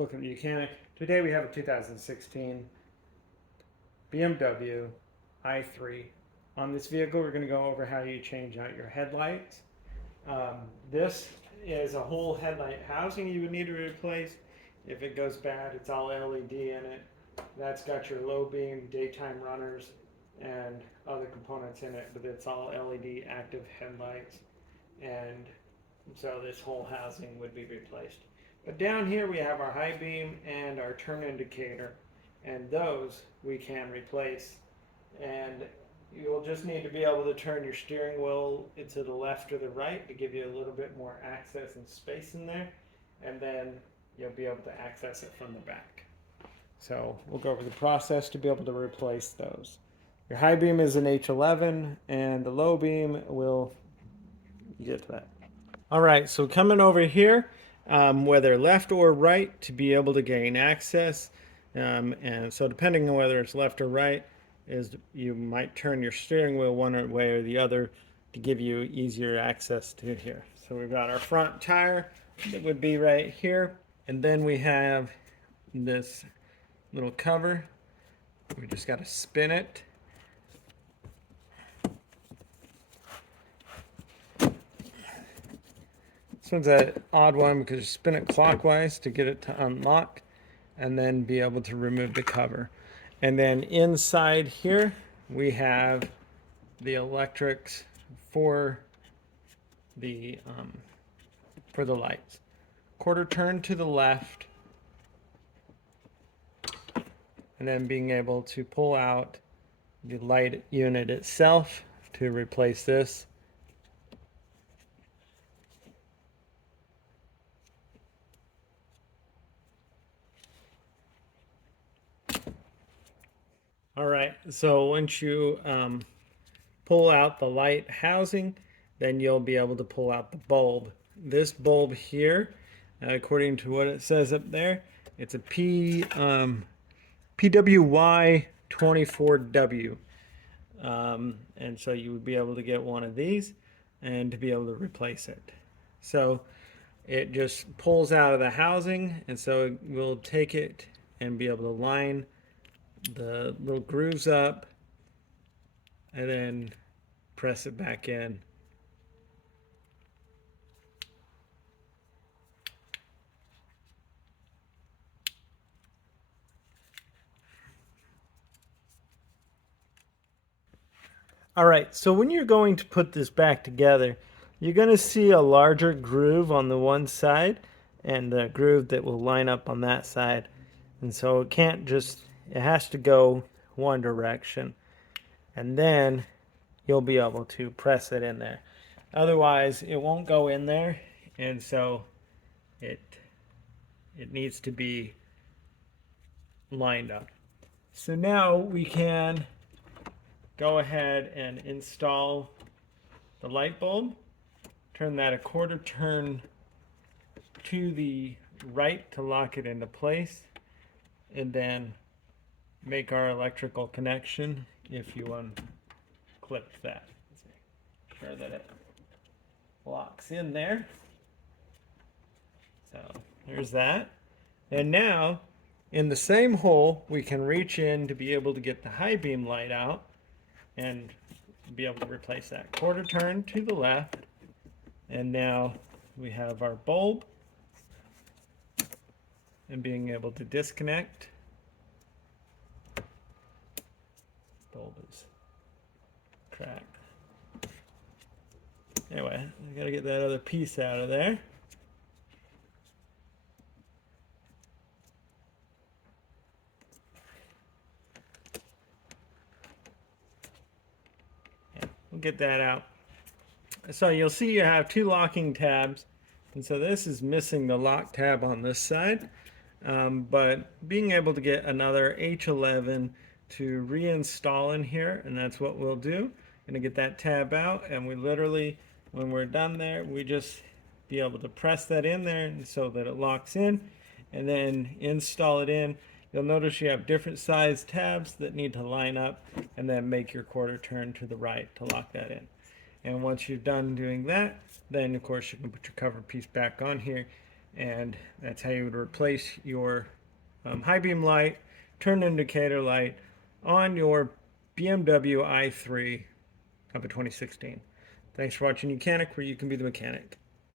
Welcome to Mechanic. Today we have a 2016 BMW i3. On this vehicle, we're going to go over how you change out your headlights. This is a whole headlight housing you would need to replace. If it goes bad, it's all LED in it. That's got your low beam, daytime runners, and other components in it, but it's all LED active headlights. And so this whole housing would be replaced. But down here we have our high beam and our turn indicator, and those we can replace. And you'll just need to be able to turn your steering wheel to the left or the right to give you a little bit more access and space in there, and then you'll be able to access it from the back. So we'll go over the process to be able to replace those. Your high beam is an H11, and the low beam will get to that. All right, so coming over here, whether left or right, to be able to gain access. And so depending on whether it's left or right, is you might turn your steering wheel one way or the other to give you easier access to here. So we've got our front tire that would be right here. And then we have this little cover. We just got to spin it. This one's an odd one because you spin it clockwise to get it to unlock and then be able to remove the cover. And then inside here we have the electrics for the lights. Quarter turn to the left, and then being able to pull out the light unit itself to replace this. All right, so once you pull out the light housing, then you'll be able to pull out the bulb. This bulb here, according to what it says up there, it's a PWY 24W. And so you would be able to get one of these and to be able to replace it. So it just pulls out of the housing, and so we'll take it and be able to line the little grooves up and then press it back in. All right, so when you're going to put this back together, you're going to see a larger groove on the one side and the groove that will line up on that side. And so it can't just, it has to go one direction. And then you'll be able to press it in there. Otherwise, it won't go in there, and so it needs to be lined up. So now we can go ahead and install the light bulb. Turn that a quarter turn to the right to lock it into place, and then make our electrical connection if you unclip that. Make sure that it locks in there. So there's that. And now in the same hole we can reach in to be able to get the high beam light out and be able to replace that. Quarter turn to the left, and now we have our bulb and being able to disconnect. Bulb is cracked. Anyway, I gotta get that other piece out of there. Yeah, we'll get that out. So you'll see you have two locking tabs, and so this is missing the lock tab on this side. But being able to get another H11 to reinstall in here, and that's what we'll do. Gonna get that tab out, and we literally, when we're done there, we just be able to press that in there so that it locks in, and then install it in. You'll notice you have different size tabs that need to line up, and then make your quarter turn to the right to lock that in. And once you're done doing that, then of course you can put your cover piece back on here And that's how you would replace your high beam light, turn indicator light on your BMW i3 of a 2016. Thanks for watching Mechanic, where you can be the mechanic.